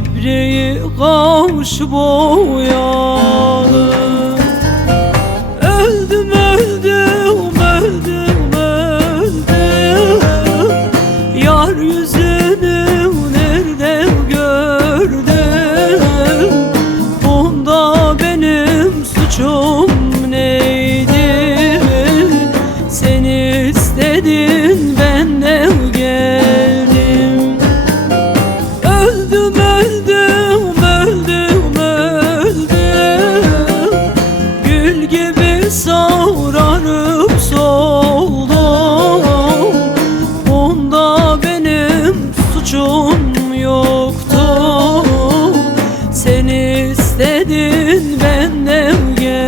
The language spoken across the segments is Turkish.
ibreyi kaş boyalı. Öldüm öldüm öldüm öldüm, yar yüzünü nerede gördüm? Bunda benim suçum neydi? Seni istedin, ben de geldim. Öldüm öldüm öldüm öldüm, gül gibi savrarıp soldum. Bunda benim suçum yoktu. Seni istedin, ben de geldim.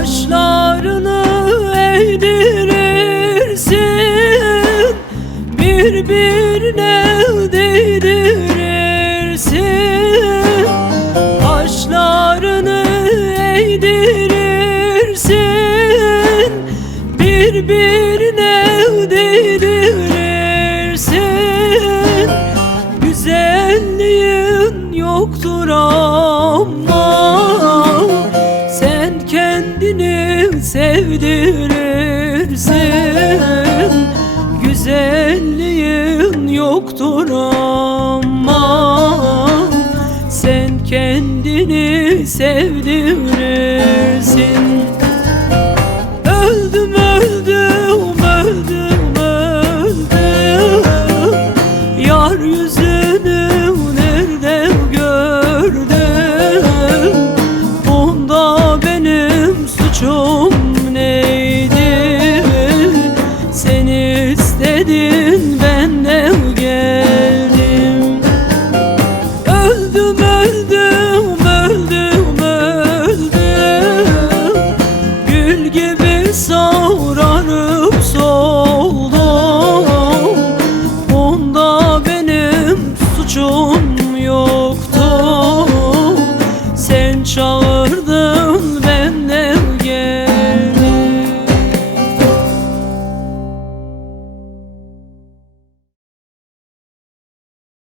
Kaşlarını eğdirirsin, birbirine değdirirsin. Kaşlarını eğdirirsin, birbirine değdirirsin. Güzelliğin yoktur ama sen kendini sevdirirsin. Güzelliğin yoktur ama sen kendini sevdirirsin. Öldüm öldüm öldüm öldüm, yar yüzünü nerede gördüm? Bunda benim suçum